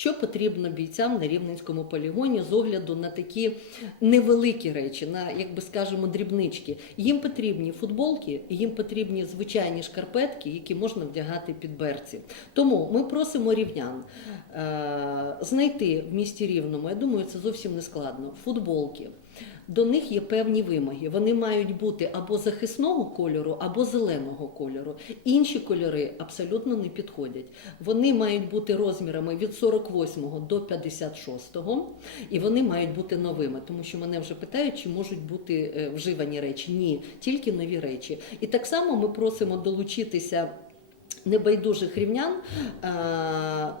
Що потрібно бійцям на рівненському полігоні з огляду на такі невеликі речі, на як би скажемо, дрібнички? Їм потрібні футболки, їм потрібні звичайні шкарпетки, які можна вдягати під берці. Тому ми просимо рівнян е, знайти в місті Рівному. Я думаю, це зовсім не складно. Футболки. До них є певні вимоги. Вони мають бути або захисного кольору, або зеленого кольору. Інші кольори абсолютно не підходять. Вони мають бути розмірами від 48 до 56, і вони мають бути новими, тому що мене вже питають, чи можуть бути е, вживані речі. Ні, тільки нові речі. І так само ми просимо долучитися. Небайдужих рівнян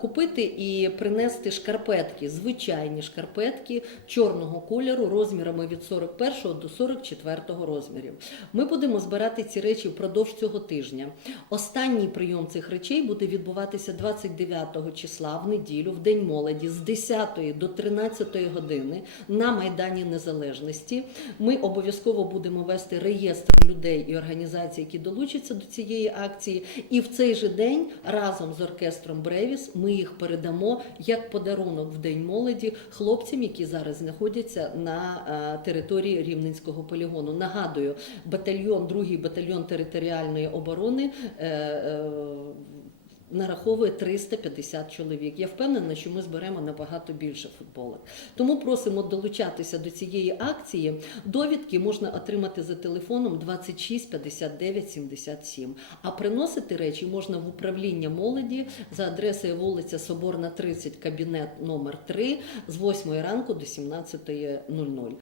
купити і принести шкарпетки, звичайні шкарпетки чорного кольору розмірами від 41 до 44 розмірів. Ми будемо збирати ці речі впродовж цього тижня. Останній прийом цих речей буде відбуватися 29 числа в неділю, в День молоді, з 10 до 13 години на Майдані Незалежності. Ми обов'язково будемо вести реєстр людей і організацій, які долучаться до цієї акції. І в цей же день разом з оркестром Бревіс ми їх передамо як подарунок в День молоді хлопцям, які зараз знаходяться на е, території Рівненського полігону. Нагадую, батальйон, другий батальйон територіальної оборони. Нараховує 350 чоловік. Я впевнена, що ми зберемо набагато більше футболок. Тому просимо долучатися до цієї акції. Довідки можна отримати за телефоном 26 59 77. А приносити речі можна в управління молоді за адресою вулиця Соборна, 30, кабінет номер 3 з 8 ранку до 17.00.